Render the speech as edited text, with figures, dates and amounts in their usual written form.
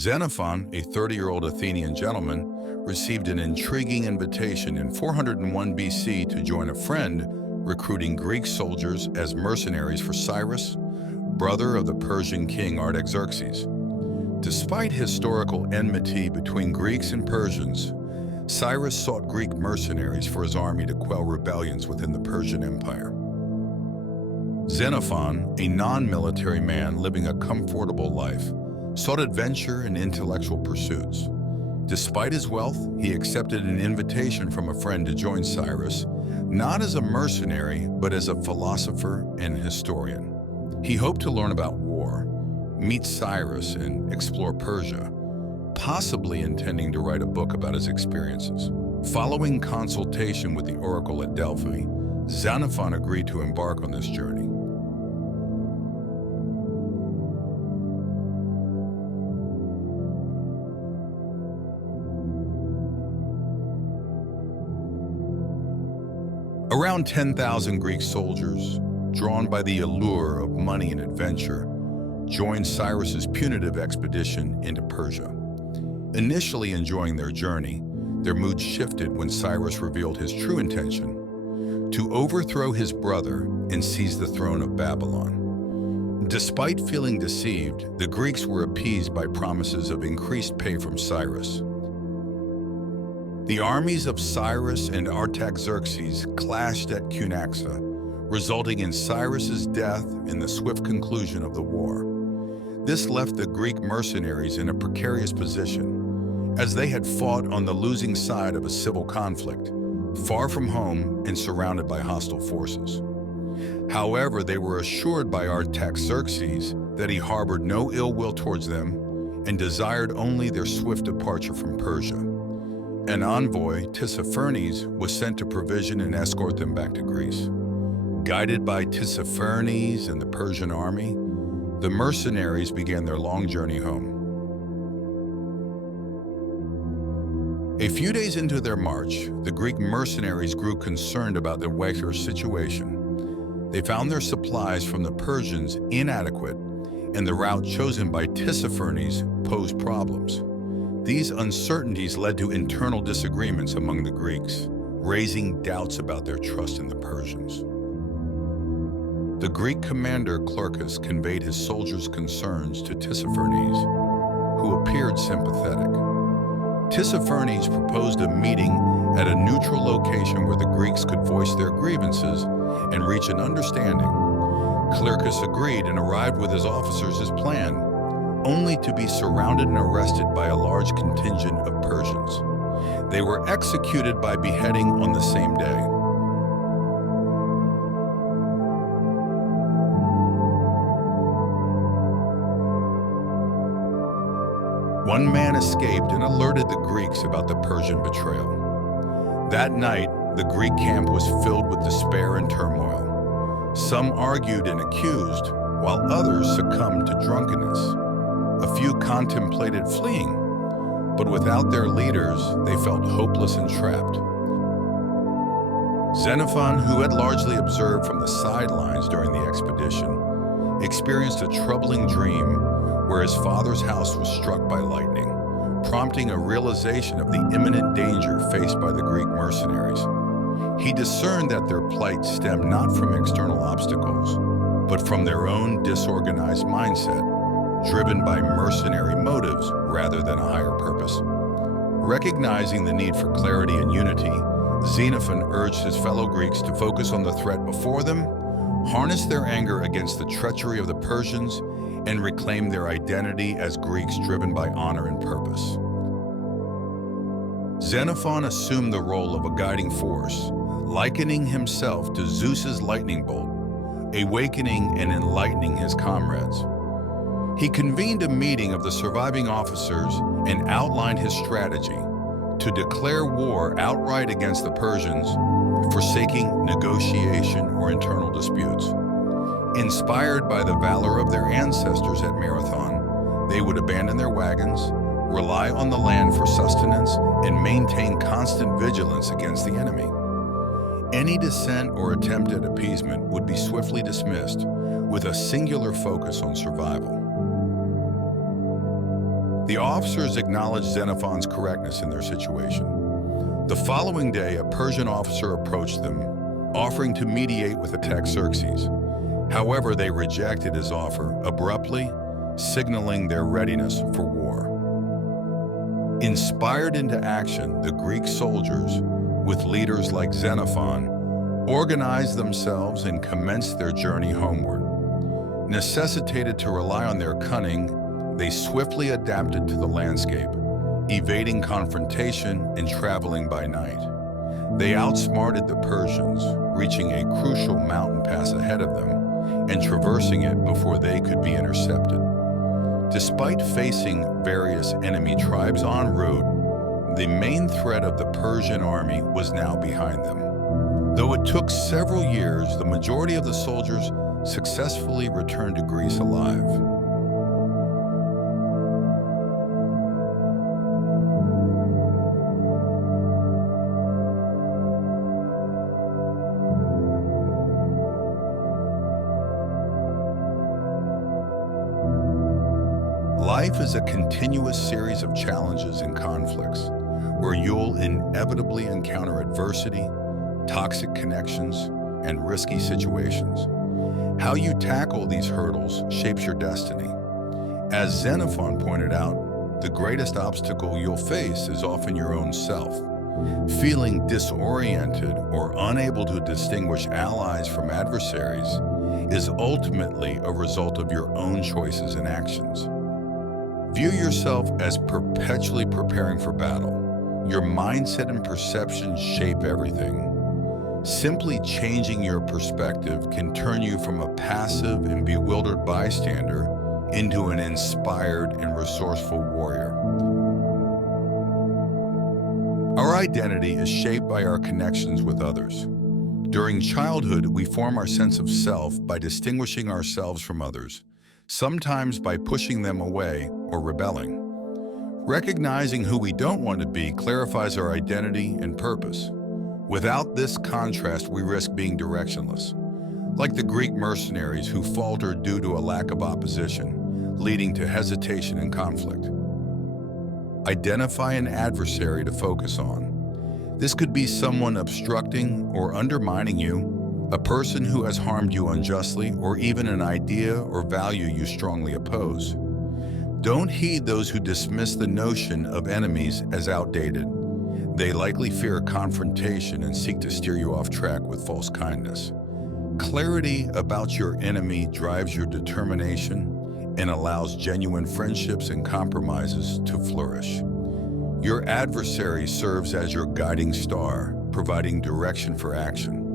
Xenophon, a 30-year-old Athenian gentleman, received an intriguing invitation in 401 BC to join a friend recruiting Greek soldiers as mercenaries for Cyrus, brother of the Persian king Artaxerxes. Despite historical enmity between Greeks and Persians, Cyrus sought Greek mercenaries for his army to quell rebellions within the Persian Empire. Xenophon, a non-military man living a comfortable life, sought adventure and intellectual pursuits. Despite his wealth, he accepted an invitation from a friend to join Cyrus, not as a mercenary, but as a philosopher and historian. He hoped to learn about war, meet Cyrus, and explore Persia, possibly intending to write a book about his experiences. Following consultation with the oracle at Delphi, Xenophon agreed to embark on this journey. Around 10,000 Greek soldiers, drawn by the allure of money and adventure, joined Cyrus's punitive expedition into Persia. Initially enjoying their journey, their mood shifted when Cyrus revealed his true intention: to overthrow his brother and seize the throne of Babylon. Despite feeling deceived, the Greeks were appeased by promises of increased pay from Cyrus. The armies of Cyrus and Artaxerxes clashed at Cunaxa, resulting in Cyrus's death and the swift conclusion of the war. This left the Greek mercenaries in a precarious position, as they had fought on the losing side of a civil conflict, far from home and surrounded by hostile forces. However, they were assured by Artaxerxes that he harbored no ill will towards them and desired only their swift departure from Persia. An envoy, Tissaphernes, was sent to provision and escort them back to Greece. Guided by Tissaphernes and the Persian army, the mercenaries began their long journey home. A few days into their march, the Greek mercenaries grew concerned about their weather situation. They found their supplies from the Persians inadequate, and the route chosen by Tissaphernes posed problems. These uncertainties led to internal disagreements among the Greeks, raising doubts about their trust in the Persians. The Greek commander Clercus conveyed his soldiers' concerns to Tissaphernes, who appeared sympathetic. Tissaphernes proposed a meeting at a neutral location where the Greeks could voice their grievances and reach an understanding. Clercus agreed and arrived with his officers as planned, only to be surrounded and arrested by a large contingent of Persians. They were executed by beheading on the same day. One man escaped and alerted the Greeks about the Persian betrayal. That night, the Greek camp was filled with despair and turmoil. Some argued and accused, while others succumbed to drunkenness. A few contemplated fleeing, but without their leaders, they felt hopeless and trapped. Xenophon, who had largely observed from the sidelines during the expedition, experienced a troubling dream where his father's house was struck by lightning, prompting a realization of the imminent danger faced by the Greek mercenaries. He discerned that their plight stemmed not from external obstacles, but from their own disorganized mindset, driven by mercenary motives rather than a higher purpose. Recognizing the need for clarity and unity, Xenophon urged his fellow Greeks to focus on the threat before them, harness their anger against the treachery of the Persians, and reclaim their identity as Greeks driven by honor and purpose. Xenophon assumed the role of a guiding force, likening himself to Zeus's lightning bolt, awakening and enlightening his comrades. He convened a meeting of the surviving officers and outlined his strategy to declare war outright against the Persians, forsaking negotiation or internal disputes. Inspired by the valor of their ancestors at Marathon, they would abandon their wagons, rely on the land for sustenance, and maintain constant vigilance against the enemy. Any dissent or attempt at appeasement would be swiftly dismissed, with a singular focus on survival. The officers acknowledged Xenophon's correctness in their situation. The following day, a Persian officer approached them, offering to mediate with Xerxes. However, they rejected his offer abruptly, signaling their readiness for war. Inspired into action, the Greek soldiers, with leaders like Xenophon, organized themselves and commenced their journey homeward. Necessitated to rely on their cunning, they swiftly adapted to the landscape, evading confrontation and traveling by night. They outsmarted the Persians, reaching a crucial mountain pass ahead of them and traversing it before they could be intercepted. Despite facing various enemy tribes en route, the main threat of the Persian army was now behind them. Though it took several years, the majority of the soldiers successfully returned to Greece alive. Life is a continuous series of challenges and conflicts where you'll inevitably encounter adversity, toxic connections, and risky situations. How you tackle these hurdles shapes your destiny. As Xenophon pointed out, the greatest obstacle you'll face is often your own self. Feeling disoriented or unable to distinguish allies from adversaries is ultimately a result of your own choices and actions. View yourself as perpetually preparing for battle. Your mindset and perception shape everything. Simply changing your perspective can turn you from a passive and bewildered bystander into an inspired and resourceful warrior. Our identity is shaped by our connections with others. During childhood, we form our sense of self by distinguishing ourselves from others, sometimes by pushing them away or rebelling. Recognizing who we don't want to be clarifies our identity and purpose. Without this contrast, we risk being directionless, like the Greek mercenaries who faltered due to a lack of opposition, leading to hesitation and conflict. Identify an adversary to focus on. This could be someone obstructing or undermining you, a person who has harmed you unjustly, or even an idea or value you strongly oppose. Don't heed those who dismiss the notion of enemies as outdated. They likely fear confrontation and seek to steer you off track with false kindness. Clarity about your enemy drives your determination and allows genuine friendships and compromises to flourish. Your adversary serves as your guiding star, providing direction for action.